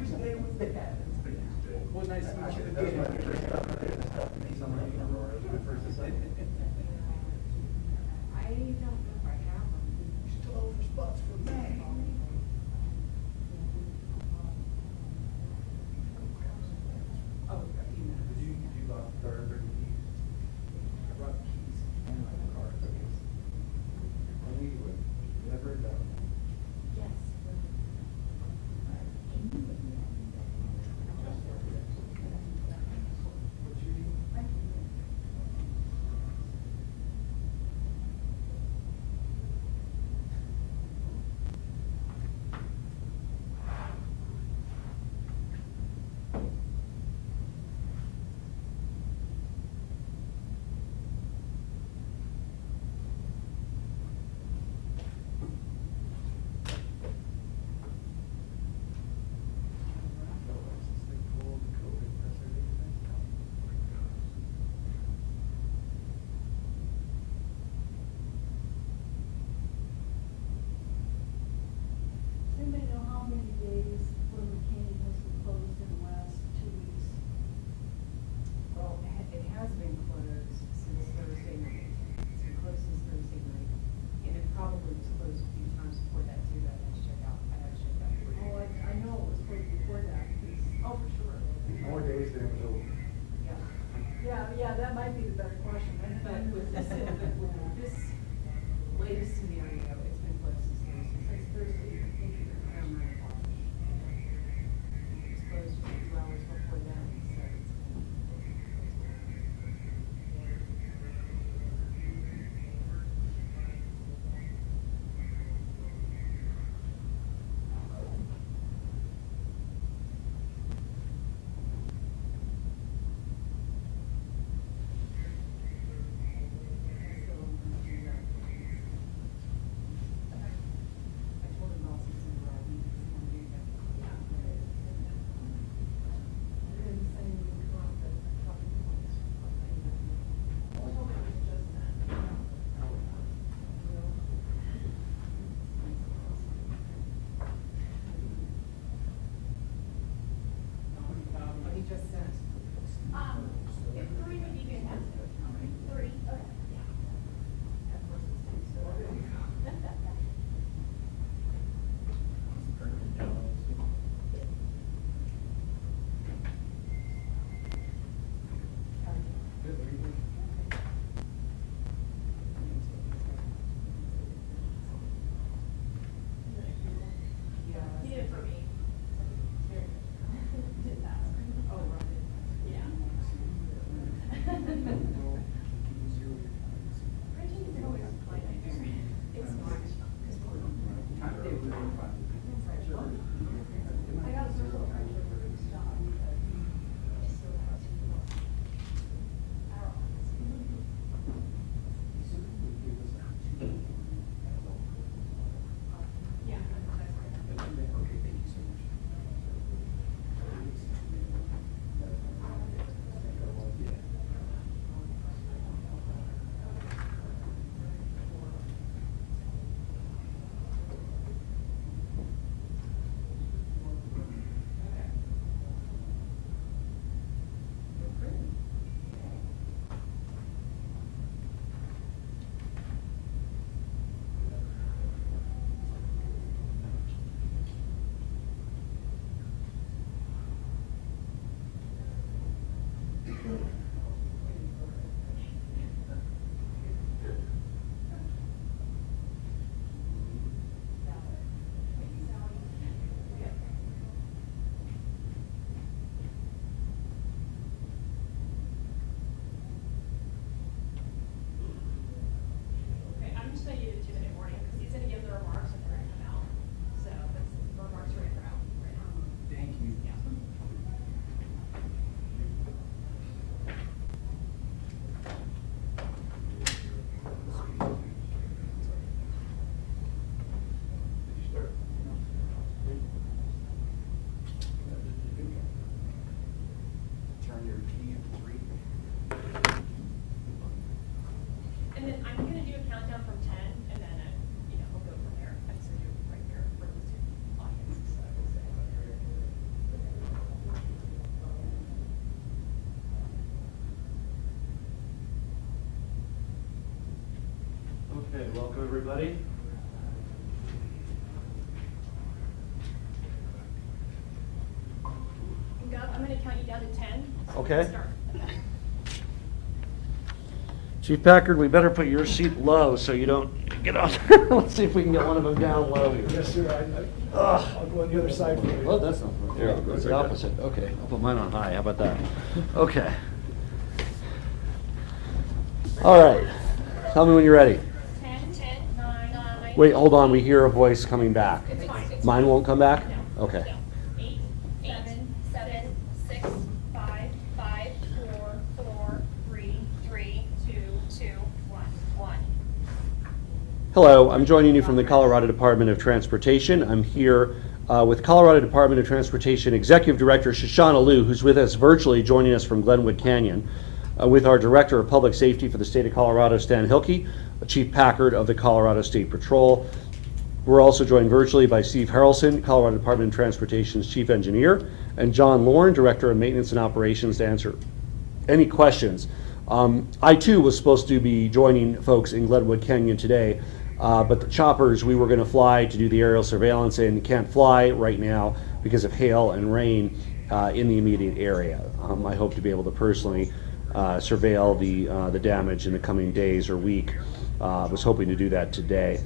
Which day was that? Well, nice to meet you again. That was my first stop. Someone in Aurora, it was my first assignment. I don't know if I have them. Still over spots for May. Oh, you know. Did you lock the car or the keys? I brought the keys and my car. I knew you would. Never done. Yes. What's your name? Does anybody know how many days Glenwood Canyon has been closed in the last 2 weeks? Well, it has been closed since Thursday night. It's been closed since Thursday night. And it probably was closed a few times before that too, that I had to check out. I had to check out. Oh, I know it was closed before that. Oh, for sure. More days than it was open. Yeah. Yeah, that might be the better question. But with this latest scenario, it's been closed since Thursday. Around 9 o'clock. It was closed for 2 hours before that, so it's been. I told him also some of our weeks and do that. He just sent. If 3 would be fantastic. 3, okay. Good, what do you think? Yeah. Need it for me. Didn't ask. Oh, right. Yeah. Printing is always my nightmare. It's not, because we're. Time to do it. I got a personal printer for this job. Yeah. Okay, thank you so much. welcome everybody. I'm going to count you down to 10. So Okay. let's start. Chief Packard, we better put your seat low so you don't get on. Let's see if we can get one of them down low. Yes, sir, I'll go on the other side for you. Oh, that's not. Yeah, That's the right there. opposite. Okay, I'll put mine on high. How about that? Okay. All right. Tell me when you're ready. 10, 9, 9. Wait, hold on. We hear a voice coming back. It's fine. Mine won't come back? No. Okay. No. 8, 7, 6, 5, 4, 3, 2, 1. Hello, I'm joining you from the Colorado Department of Transportation. I'm here with Colorado Department of Transportation Executive Director Shoshana Liu, who's with us virtually, joining us from Glenwood Canyon, with our Director of Public Safety for the state of Colorado, Stan Hilke, Chief Packard of the Colorado State Patrol. We're also joined virtually by Steve Harrelson, Colorado Department of Transportation's Chief Engineer, and John Lorne, Director of Maintenance and Operations, to answer any questions. I too was supposed to be joining folks in Glenwood Canyon today, but the choppers we were going to fly to do the aerial surveillance in can't fly right now because of hail and rain in the immediate area. I hope to be able to personally surveil the damage in the coming days or week. Was hoping to do that today.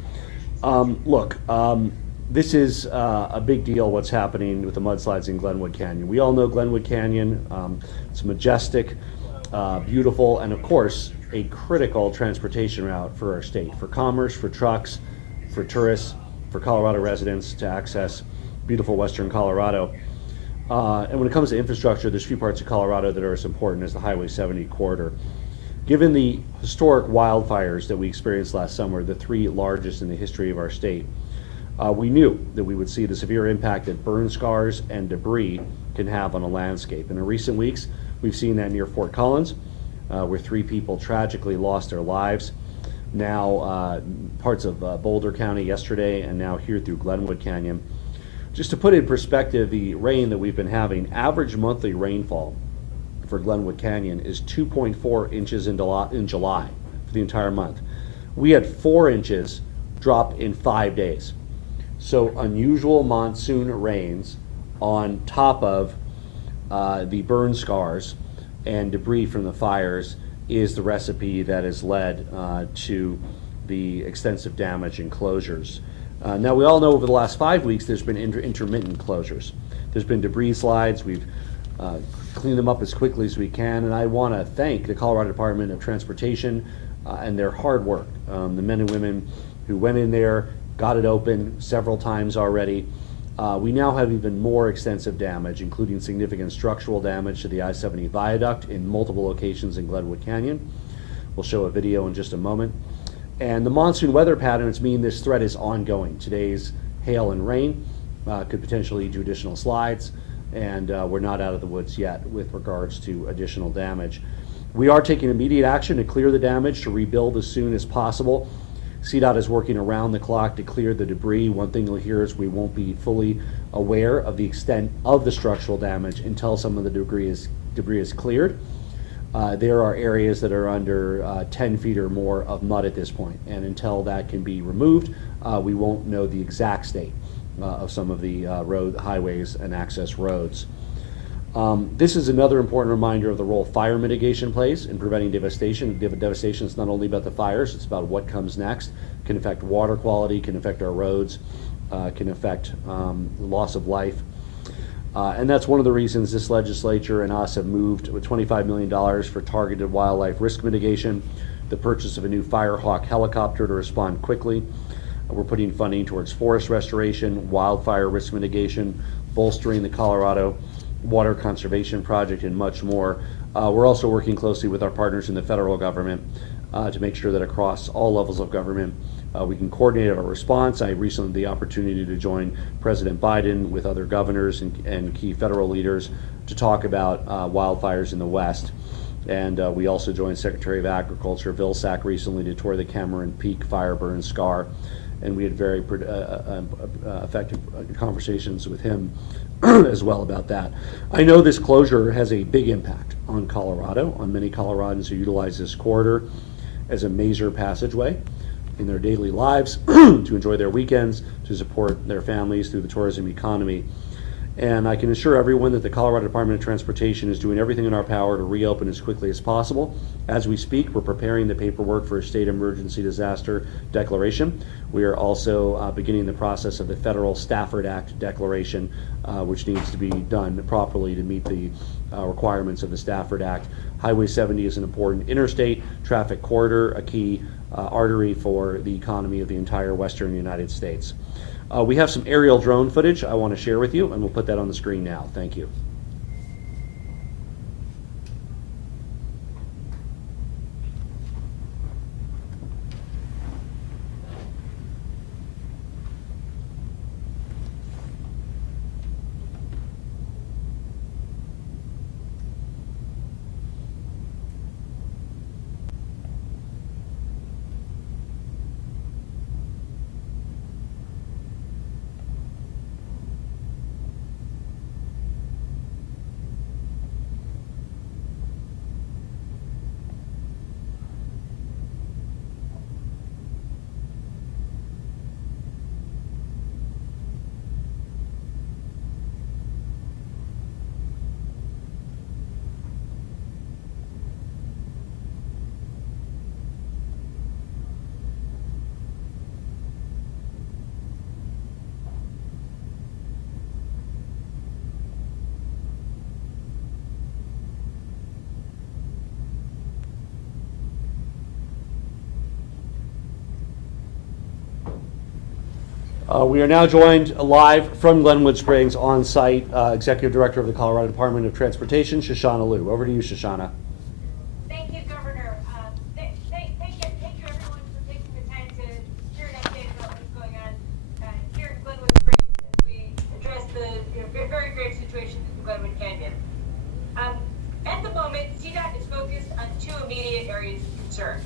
Look, this is a big deal what's happening with the mudslides in Glenwood Canyon. We all know Glenwood Canyon. It's majestic, beautiful, and of course, a critical transportation route for our state, for commerce, for trucks, for tourists, for Colorado residents to access beautiful western Colorado. And when it comes to infrastructure, there's few parts of Colorado that are as important as the Highway 70 corridor. Given the historic wildfires that we experienced last summer, the 3 largest in the history of our state, we knew that we would see the severe impact that burn scars and debris can have on a landscape. In the recent weeks, we've seen that near Fort Collins, where 3 people tragically lost their lives. Now, parts of Boulder County yesterday, and now here through Glenwood Canyon. Just to put in perspective the rain that we've been having, average monthly rainfall for Glenwood Canyon is 2.4 inches in July for the entire month. We had 4 inches drop in 5 days. So unusual monsoon rains on top of the burn scars and debris from the fires is the recipe that has led to the extensive damage and closures. Now we all know over the last 5 weeks there's been intermittent closures. There's been debris slides. We've clean them up as quickly as we can, and I want to thank the Colorado Department of Transportation and their hard work. The men and women who went in there, got it open several times already. We now have even more extensive damage, including significant structural damage to the I-70 viaduct in multiple locations in Glenwood Canyon. We'll show a video in just a moment. And the monsoon weather patterns mean this threat is ongoing. Today's hail and rain could potentially do additional slides, and we're not out of the woods yet with regards to additional damage. We are taking immediate action to clear the damage, to rebuild as soon as possible. CDOT is working around the clock to clear the debris. One thing you'll hear is we won't be fully aware of the extent of the structural damage until some of the debris is cleared. There are areas that are under 10 feet or more of mud at this point, and until that can be removed, we won't know the exact state of some of the highways and access roads. This is another important reminder of the role fire mitigation plays in preventing devastation. Devastation is not only about the fires, it's about what comes next. It can affect water quality, can affect our roads, can affect loss of life. And that's one of the reasons this legislature and us have moved with $25 million for targeted wildlife risk mitigation, the purchase of a new Firehawk helicopter to respond quickly. We're putting funding towards forest restoration, wildfire risk mitigation, bolstering the Colorado Water Conservation Project, and much more. We're also working closely with our partners in the federal government to make sure that across all levels of government we can coordinate our response. I recently had the opportunity to join President Biden with other governors and key federal leaders to talk about wildfires in the West. And we also joined Secretary of Agriculture Vilsack recently to tour the Cameron Peak fire burn scar. And we had very effective conversations with him as well about that. I know this closure has a big impact on Colorado, on many Coloradans who utilize this corridor as a major passageway. in their daily lives, to enjoy their weekends, to support their families through the tourism economy. And I can assure everyone that the Colorado Department of Transportation is doing everything in our power to reopen as quickly as possible. As we speak, we're preparing the paperwork for a state emergency disaster declaration. We are also beginning the process of the federal Stafford Act declaration, which needs to be done properly to meet the requirements of the Stafford Act. Highway 70 is an important interstate traffic corridor, a key artery for the economy of the entire western United States. We have some aerial drone footage I want to share with you, and we'll put that on the screen now. Thank you. We are now joined live from Glenwood Springs on site, Executive Director of the Colorado Department of Transportation, Shoshana Liu. Over to you, Shoshana. Thank you, Governor. Thank you everyone for taking the time to hear an update about what's going on here in Glenwood Springs as we address the very grave situation in the Glenwood Canyon. At the moment, CDOT is focused on two immediate areas of concern: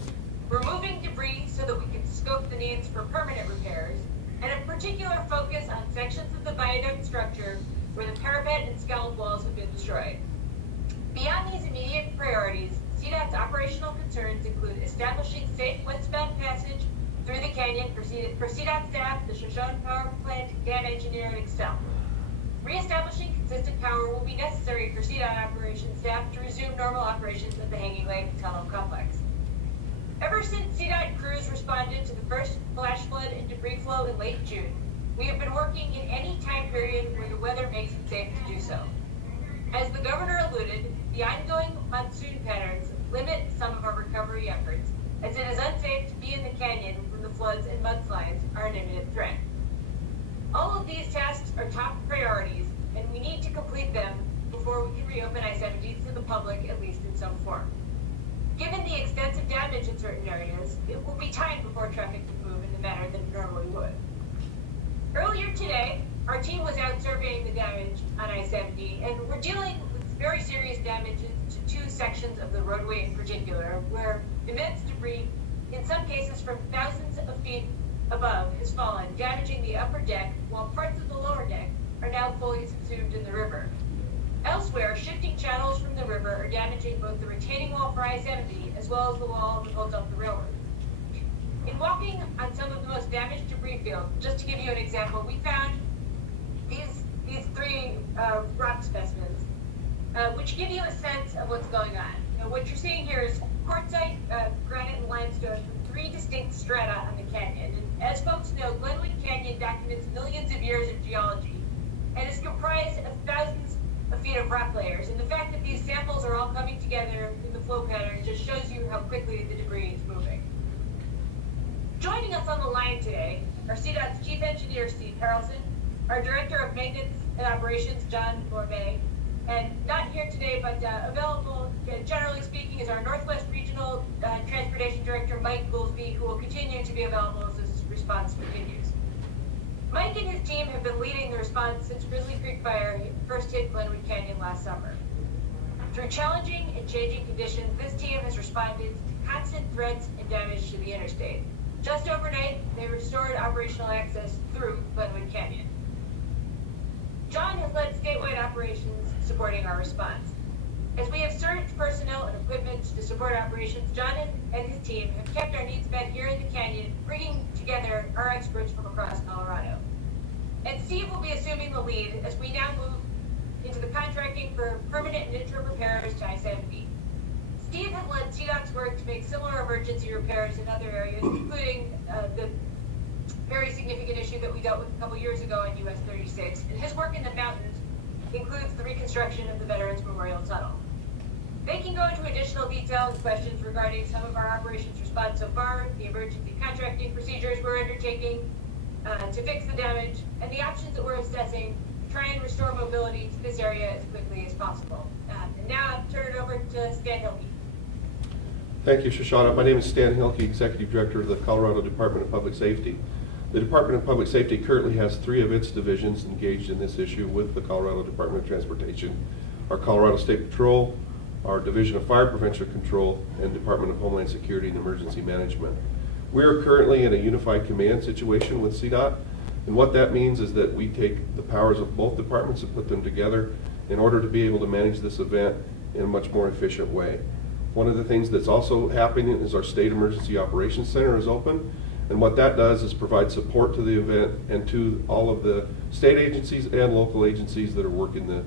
removing debris so that we can scope the needs for permanent repairs, and a particular focus on sections of the viaduct structure where the parapet and scallop walls have been destroyed. Beyond these immediate priorities, CDOT's operational concerns include establishing safe westbound passage through the canyon for CDOT staff, the Shoshone Power Plant, dam engineer, and Excel. Reestablishing consistent power will be necessary for CDOT operations staff to resume normal operations at the Hanging Lake Tunnel Complex. Ever since CDOT crews responded to the first flash flood and debris flow in late June, we have been working in any time period where the weather makes it safe to do so. As the governor alluded, the ongoing monsoon patterns limit some of our recovery efforts, as it is unsafe to be in the canyon when the floods and mudslides are an imminent threat. All of these tasks are top priorities, and we need to complete them before we can reopen I-70 to the public, at least in some form. Given the extensive damage in certain areas, it will be time before traffic can move in the manner that it normally would. Earlier today, our team was out surveying the damage on I-70, and we're dealing with very serious damage to two sections of the roadway in particular, where immense debris, in some cases from thousands of feet above, has fallen, damaging the upper deck, while parts of the lower deck are now fully subsumed in the river. Elsewhere, shifting channels from the river are damaging both the retaining wall for I-70 as well as the wall that holds up the railroad. In walking on some of the most damaged debris fields, just to give you an example, we found these three rock specimens, which give you a sense of what's going on. Now, what you're seeing here is quartzite, granite, and limestone from three distinct strata on the canyon. And as folks know, Glenwood Canyon documents millions of years of geology and is comprised of thousands of feet of rock layers, and the fact that these samples are all coming together in the flow pattern just shows you how quickly the debris is moving. Joining us on the line today are CDOT's Chief Engineer, Steve Harrelson, our Director of Maintenance and Operations, John Gourmet, and not here today, but available, generally speaking, is our Northwest Regional Transportation Director, Mike Goolsby, who will continue to be available as this response continues. Mike and his team have been leading the response since Grizzly Creek Fire first hit Glenwood Canyon last summer. Through challenging and changing conditions, this team has responded to constant threats and damage to the interstate. Just overnight, they restored operational access through Glenwood Canyon. John has led statewide operations supporting our response. As we have surge personnel and equipment to support operations, John and his team have kept our needs met here in the canyon, bringing together our experts from across Colorado. And Steve will be assuming the lead as we now move into the contracting for permanent and interim repairs to I-70. Steve has led CDOT's work to make similar emergency repairs in other areas, including the very significant issue that we dealt with a couple years ago on US 36. And his work in the mountains includes the reconstruction of the Veterans Memorial Tunnel. They can go into additional detail and questions regarding some of our operations response so far, the emergency contracting procedures we're undertaking to fix the damage, and the options that we're assessing to try and restore mobility to this area as quickly as possible. And now I'll turn it over to Stan Hilke. Thank you, Shoshana. My name is Stan Hilke, Executive Director of the Colorado Department of Public Safety. The Department of Public Safety currently has 3 of its divisions engaged in this issue with the Colorado Department of Transportation: our Colorado State Patrol, our Division of Fire Prevention Control, and Department of Homeland Security and Emergency Management. We are currently in a unified command situation with CDOT, and what that means is that we take the powers of both departments and put them together in order to be able to manage this event in a much more efficient way. One of the things that's also happening is our State Emergency Operations Center is open, and what that does is provide support to the event and to all of the state agencies and local agencies that are working the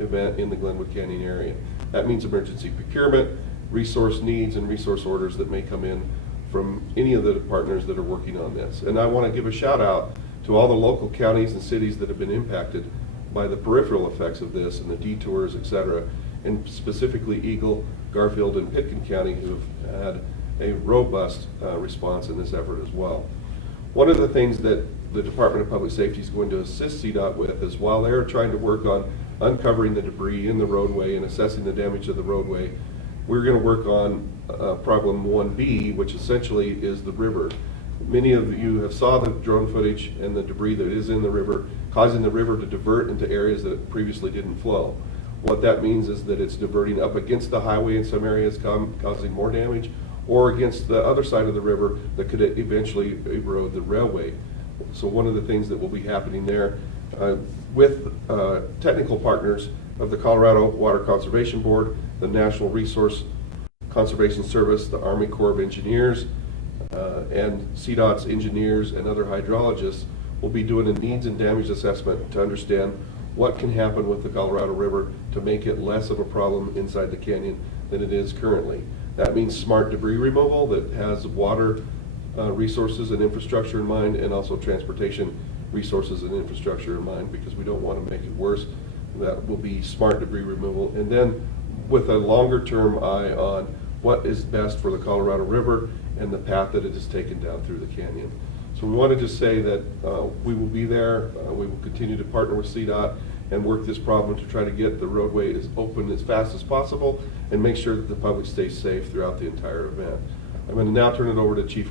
event in the Glenwood Canyon area. That means emergency procurement, resource needs, and resource orders that may come in from any of the partners that are working on this. And I want to give a shout out to all the local counties and cities that have been impacted by the peripheral effects of this and the detours, et cetera, and specifically Eagle, Garfield, and Pitkin County, who have had a robust response in this effort as well. One of the things that the Department of Public Safety is going to assist CDOT with is, while they're trying to work on uncovering the debris in the roadway and assessing the damage of the roadway, we're going to work on problem 1B, which essentially is the river. Many of you have saw the drone footage and the debris that is in the river, causing the river to divert into areas that previously didn't flow. What that means is that it's diverting up against the highway in some areas, causing more damage, or against the other side of the river that could eventually erode the railway. So one of the things that will be happening there with technical partners of the Colorado Water Conservation Board, the National Resource Conservation Service, the Army Corps of Engineers, and CDOT's engineers and other hydrologists will be doing a needs and damage assessment to understand what can happen with the Colorado River to make it less of a problem inside the canyon than it is currently. That means smart debris removal that has water resources and infrastructure in mind, and also transportation resources and infrastructure in mind, because we don't want to make it worse. That will be smart debris removal, and then with a longer term eye on what is best for the Colorado River and the path that it is taken down through the canyon. So we want to just say that we will be there. We will continue to partner with CDOT and work this problem to try to get the roadway as open as fast as possible and make sure that the public stays safe throughout the entire event. I'm going to now turn it over to Chief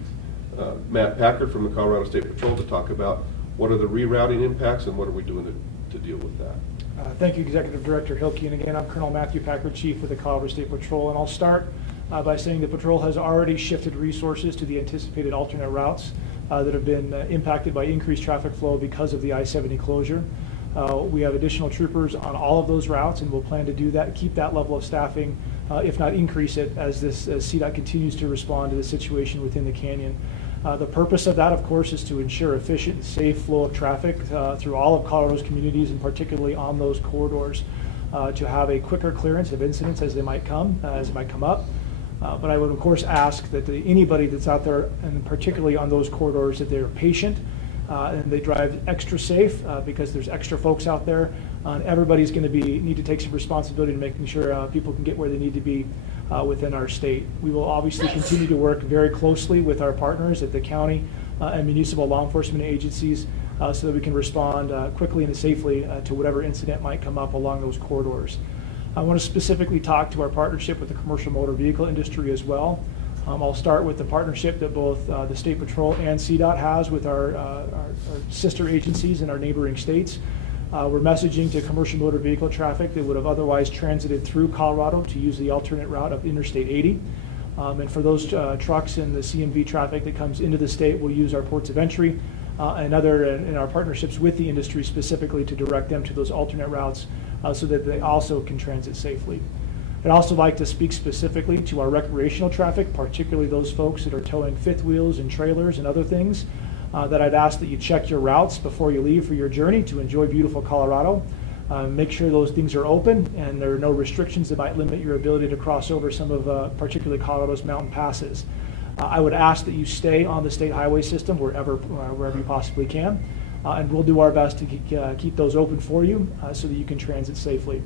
Matt Packard from the Colorado State Patrol to talk about what are the rerouting impacts and what are we doing to deal with that. Thank you, Executive Director Hilke. And again, I'm Colonel Matthew Packard, Chief of the Colorado State Patrol. And I'll start by saying the Patrol has already shifted resources to the anticipated alternate routes that have been impacted by increased traffic flow because of the I-70 closure. We have additional troopers on all of those routes, and we'll plan to do that, keep that level of staffing, if not increase it, as CDOT continues to respond to the situation within the canyon. The purpose of that, of course, is to ensure efficient and safe flow of traffic through all of Colorado's communities, and particularly on those corridors, to have a quicker clearance of incidents as they might come up. But I would, of course, ask that anybody that's out there, and particularly on those corridors, that they're patient and they drive extra safe because there's extra folks out there. Everybody's going to need to take some responsibility in making sure people can get where they need to be within our state. We will obviously continue to work very closely with our partners at the county and municipal law enforcement agencies so that we can respond quickly and safely to whatever incident might come up along those corridors. I want to specifically talk to our partnership with the commercial motor vehicle industry as well. I'll start with the partnership that both the State Patrol and CDOT has with our sister agencies in our neighboring states. We're messaging to commercial motor vehicle traffic that would have otherwise transited through Colorado to use the alternate route of Interstate 80. And for those trucks and the CMV traffic that comes into the state, we'll use our ports of entry and our partnerships with the industry specifically to direct them to those alternate routes so that they also can transit safely. I'd also like to speak specifically to our recreational traffic, particularly those folks that are towing fifth wheels and trailers and other things, that I'd ask that you check your routes before you leave for your journey to enjoy beautiful Colorado. Make sure those things are open and there are no restrictions that might limit your ability to cross over some of particularly Colorado's mountain passes. I would ask that you stay on the state highway system wherever you possibly can, and we'll do our best to keep those open for you so that you can transit safely.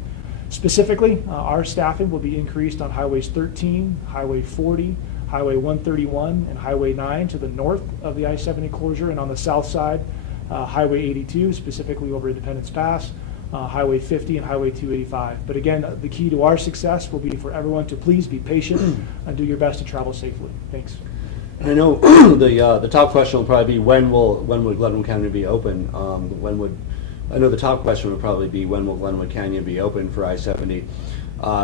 Specifically, our staffing will be increased on Highways 13, Highway 40, Highway 131, and Highway 9 to the north of the I-70 closure, and on the south side, Highway 82, specifically over Independence Pass, Highway 50, and Highway 285. But again, the key to our success will be for everyone to please be patient and do your best to travel safely. Thanks. And I know the top question will probably be when would Glenwood Canyon be open? I know the top question would probably be when will Glenwood Canyon be open for I-70?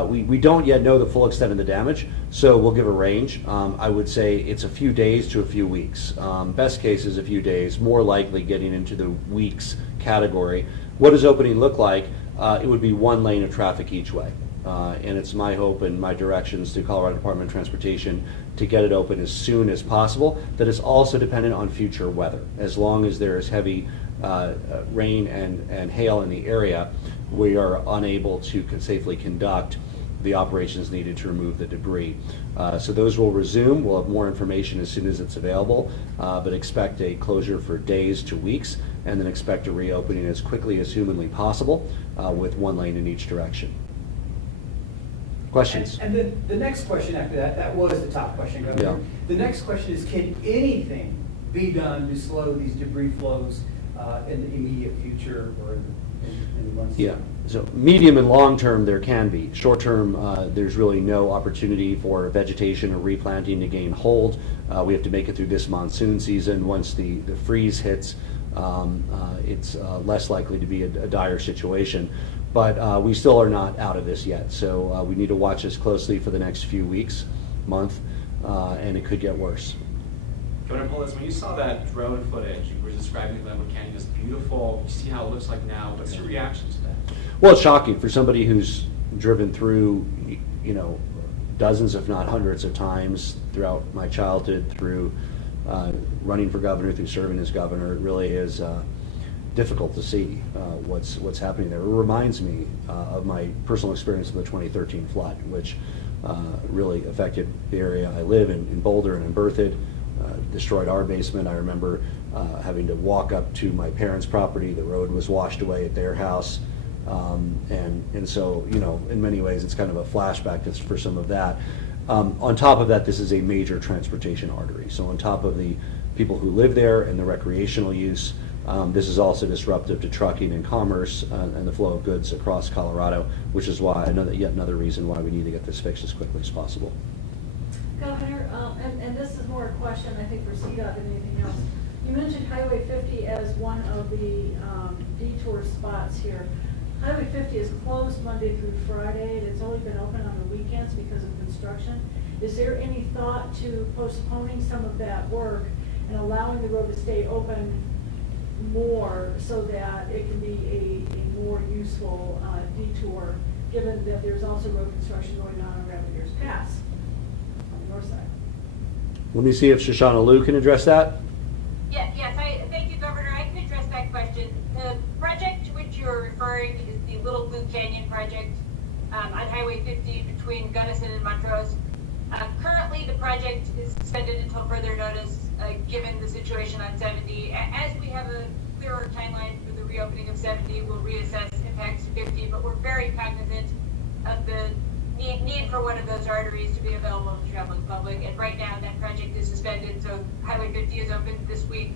We don't yet know the full extent of the damage, so we'll give a range. I would say it's a few days to a few weeks. Best case is a few days, more likely getting into the weeks category. What does opening look like? It would be one lane of traffic each way. And it's my hope and my directions to Colorado Department of Transportation to get it open as soon as possible. That is also dependent on future weather. As long as there is heavy rain and hail in the area, we are unable to safely conduct the operations needed to remove the debris. So those will resume. We'll have more information as soon as it's available, but expect a closure for days to weeks, and then expect a reopening as quickly as humanly possible with one lane in each direction. Questions? And the next question after that was the top question, Governor. Yeah. The next question is, can anything be done to slow these debris flows in the immediate future or in the months? Yeah, so medium and long term there can be. Short term, there's really no opportunity for vegetation or replanting to gain hold. We have to make it through this monsoon season. Once the freeze hits, it's less likely to be a dire situation. But we still are not out of this yet, so we need to watch this closely for the next few weeks, month, and it could get worse. Governor Polis, when you saw that drone footage, you were describing Glenwood Canyon as beautiful. You see how it looks like now. What's your reaction to that? Well, it's shocking for somebody who's driven through, dozens, if not hundreds of times throughout my childhood, through running for governor, through serving as governor. It really is difficult to see what's happening there. It reminds me of my personal experience of the 2013 flood, which really affected the area I live in Boulder and in Berthoud. Destroyed our basement. I remember having to walk up to my parents' property. The road was washed away at their house. And so, in many ways, it's kind of a flashback for some of that. On top of that, this is a major transportation artery. So on top of the people who live there and the recreational use, this is also disruptive to trucking and commerce and the flow of goods across Colorado, which is why yet another reason why we need to get this fixed as quickly as possible. Governor, and this is more a question, I think, for CDOT than anything else. You mentioned Highway 50 as one of the detour spots here. Highway 50 is closed Monday through Friday, and it's only been open on the weekends because of construction. Is there any thought to postponing some of that work and allowing the road to stay open more so that it can be a more useful detour, given that there's also road construction going on Rabbit Pass on the north side? Let me see if Shoshana Liu can address that. Yes, thank you, Governor. I can address that question. The project to which you're referring is the Little Blue Canyon project on Highway 50 between Gunnison and Montrose. Currently, the project is suspended until further notice, given the situation on 70. As we have a clearer timeline for the reopening of 70, we'll reassess impacts to 50, but we're very cognizant of the need for one of those arteries to be available to the traveling public. And right now, that project is suspended, so Highway 50 is open this week,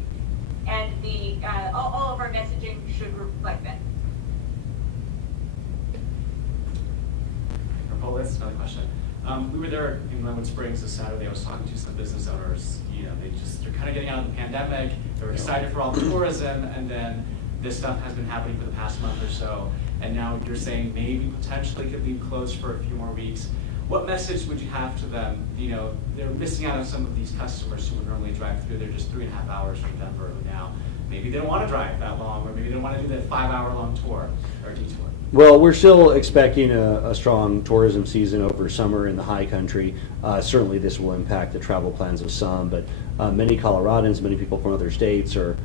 and all of our messaging should reflect that. Polis, another question. We were there in Glenwood Springs this Saturday. I was talking to some business owners. They're kind of getting out of the pandemic. They were excited for all the tourism, and then this stuff has been happening for the past month or so. And now you're saying maybe potentially could be closed for a few more weeks. What message would you have to them? They're missing out on some of these customers who would normally drive through. They're just 3.5 hours from Denver, who now maybe they don't want to drive that long, or maybe they don't want to do that 5-hour-long tour or detour. Well, we're still expecting a strong tourism season over summer in the high country. Certainly this will impact the travel plans of some, but many Coloradans, many people from other states are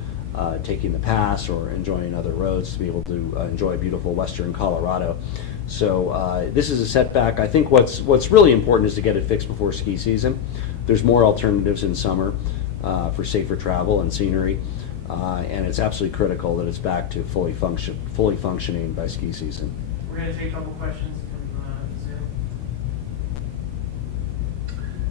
taking the pass or enjoying other roads to be able to enjoy beautiful western Colorado. So this is a setback. I think what's really important is to get it fixed before ski season. There's more alternatives in summer for safer travel and scenery. And it's absolutely critical that it's back to fully functioning by ski season. We're going to take a couple questions from Zoom.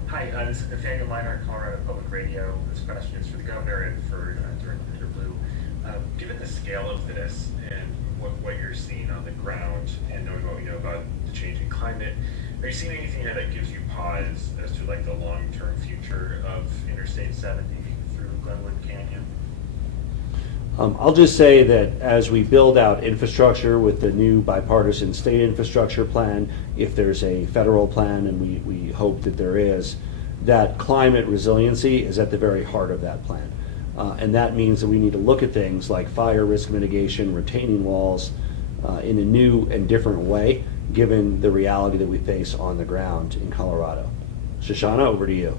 Hi, this is Nathaniel Miner, Colorado Public Radio. This question is for the governor and for Director Blue. Given the scale of this and what you're seeing on the ground and knowing what we know about the changing climate, are you seeing anything here that gives you pause as to like the long-term future of Interstate 70 through Glenwood Canyon? I'll just say that as we build out infrastructure with the new bipartisan state infrastructure plan, if there's a federal plan, and we hope that there is, that climate resiliency is at the very heart of that plan. And that means that we need to look at things like fire risk mitigation, retaining walls in a new and different way, given the reality that we face on the ground in Colorado. Shoshana, over to you.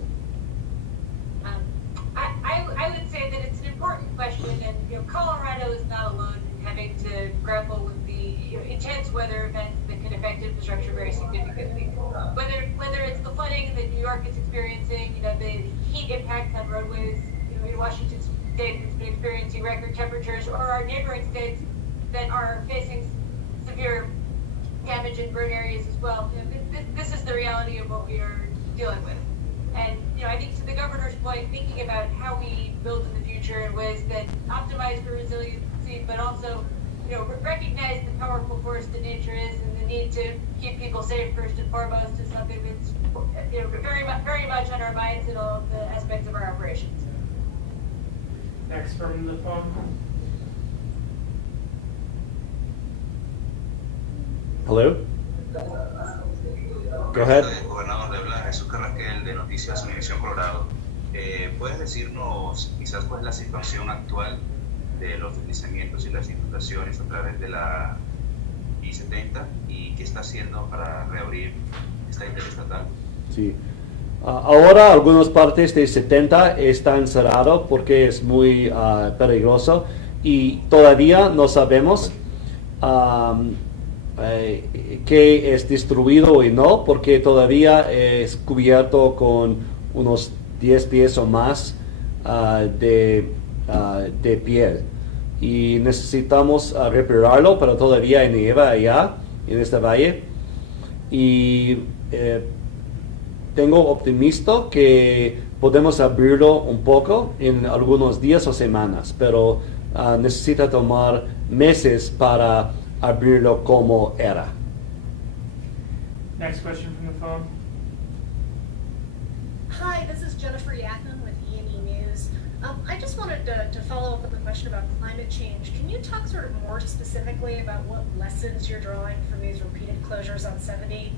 I would say that it's an important question, and Colorado is not alone in having to grapple with the intense weather events that can affect infrastructure very significantly. Whether it's the flooding that New York is experiencing, the heat impacts on roadways, in Washington State that's been experiencing record temperatures, or our neighboring states that are facing severe damage in burn areas as well. This is the reality of what we are dealing with. And I think to the governor's point, thinking about how we build in the future in ways that optimize for resiliency, but also recognize the powerful force that nature is, and the need to keep people safe first and foremost is something that's very much on our minds in all of the aspects of our operations. Next from the phone. Hello? Go ahead. Gobernador de hablar, Jesús Carrasquel de Noticias Univisión Colorado. ¿Puedes decirnos quizás cuál es la situación actual de los deslizamientos y las inundaciones a través de la I-70 y qué está haciendo para reabrir esta interestatal? Sí. Ahora algunas partes de 70 están cerradas porque es muy peligroso y todavía no sabemos que es destruido y no, porque todavía es cubierto con unos 10 pies o más de piel. Y necesitamos repararlo, pero todavía hay nieve allá en este valle. Y tengo optimismo que podemos abrirlo un poco en algunos días o semanas, pero necesita tomar meses para abrirlo como era. Next question from the phone. Hi, this is Jennifer Yakman with E&E News. I just wanted to follow up with a question about climate change. Can you talk sort of more specifically about what lessons you're drawing from these repeated closures on 70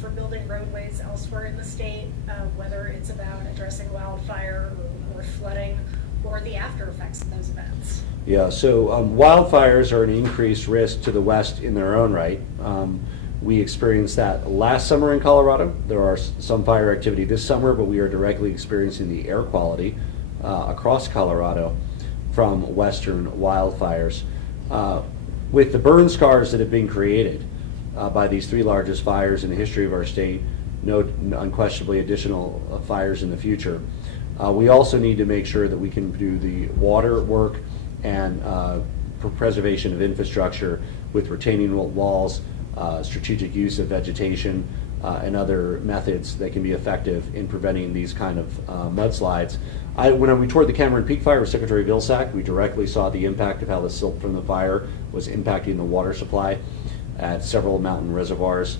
for building roadways elsewhere in the state, whether it's about addressing wildfire or flooding or the after effects of those events? Yeah, so wildfires are an increased risk to the west in their own right. We experienced that last summer in Colorado. There are some fire activity this summer, but we are directly experiencing the air quality across Colorado from western wildfires. With the burn scars that have been created by these three largest fires in the history of our state, unquestionably additional fires in the future, we also need to make sure that we can do the water work and preservation of infrastructure with retaining walls, strategic use of vegetation, and other methods that can be effective in preventing these kind of mudslides. When we toured the Cameron Peak Fire with Secretary Vilsack, we directly saw the impact of how the silt from the fire was impacting the water supply at several mountain reservoirs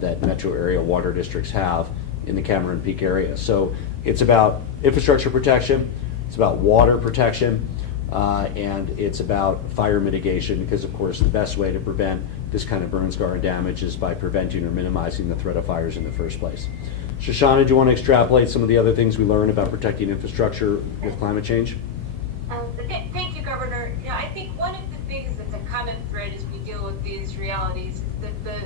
that metro area water districts have in the Cameron Peak area. So it's about infrastructure protection, it's about water protection, and it's about fire mitigation, because of course the best way to prevent this kind of burn scar damage is by preventing or minimizing the threat of fires in the first place. Shoshana, do you want to extrapolate some of the other things we learned about protecting infrastructure with climate change? Thank you, Governor. I think one of the things that's a common thread as we deal with these realities is that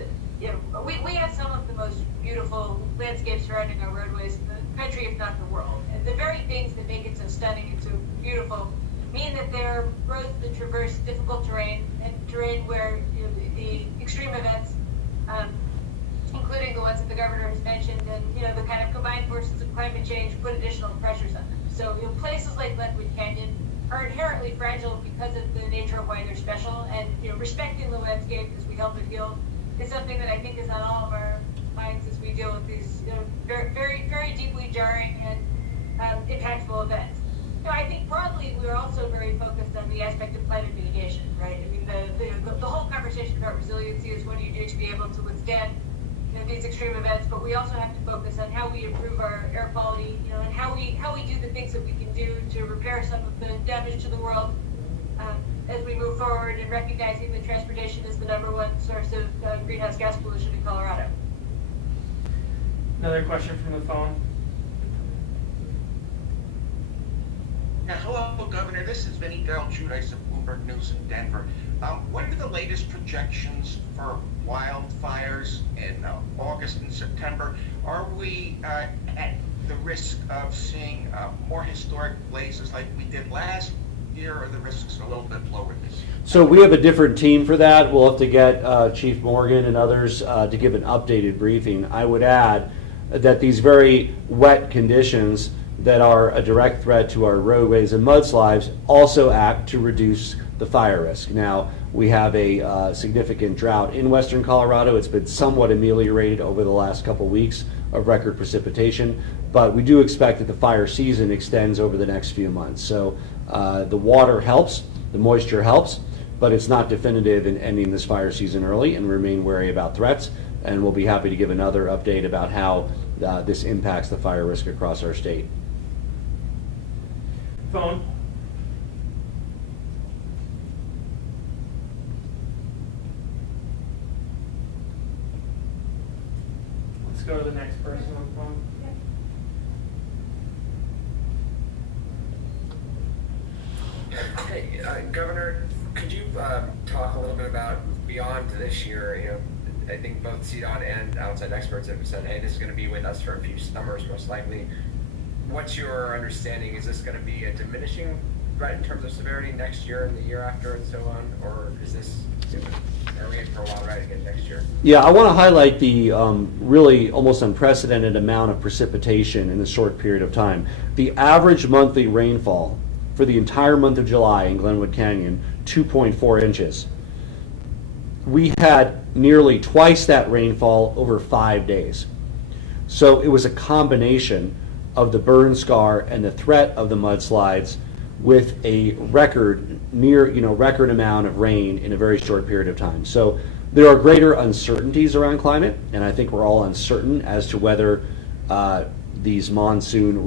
we have some of the most beautiful landscapes surrounding our roadways in the country, if not the world. And the very things that make it so stunning and so beautiful mean that there are roads that traverse difficult terrain and terrain where the extreme events, including the ones that the governor has mentioned, and the kind of combined forces of climate change put additional pressures on them. So places like Glenwood Canyon are inherently fragile because of the nature of why they're special, and respecting the landscape as we help it heal is something that I think is on all of our minds as we deal with these very, very, very deeply jarring and impactful events. I think broadly we're also very focused on the aspect of climate mitigation, right? I mean, the whole conversation about resiliency is what do you do to be able to withstand these extreme events, but we also have to focus on how we improve our air quality, and how we do the things that we can do to repair some of the damage to the world as we move forward, and recognizing that transportation is the #1 source of greenhouse gas pollution in Colorado. Another question from the phone. Yeah, hello, Governor. This is Vinny Giudice of Bloomberg News in Denver. What are the latest projections for wildfires in August and September? Are we at the risk of seeing more historic blazes like we did last year, or the risks a little bit lower this year? So we have a different team for that. We'll have to get Chief Morgan and others to give an updated briefing. I would add that these very wet conditions that are a direct threat to our roadways and mudslides also act to reduce the fire risk. Now, we have a significant drought in western Colorado. It's been somewhat ameliorated over the last couple weeks of record precipitation, but we do expect that the fire season extends over the next few months. So the water helps, the moisture helps, but it's not definitive in ending this fire season early, and remain wary about threats. And we'll be happy to give another update about how this impacts the fire risk across our state. Phone. Let's go to the next person on the phone. Hey, Governor, could you talk a little bit about beyond this year? I think both CDOT and outside experts have said, hey, this is going to be with us for a few summers, most likely. What's your understanding? Is this going to be a diminishing threat in terms of severity next year and the year after and so on? Or is this, are we in for a wild ride again next year? Yeah, I want to highlight the really almost unprecedented amount of precipitation in a short period of time. The average monthly rainfall for the entire month of July in Glenwood Canyon, 2.4 inches. We had nearly twice that rainfall over 5 days. So it was a combination of the burn scar and the threat of the mudslides with a record amount of rain in a very short period of time. So there are greater uncertainties around climate, and I think we're all uncertain as to whether these monsoon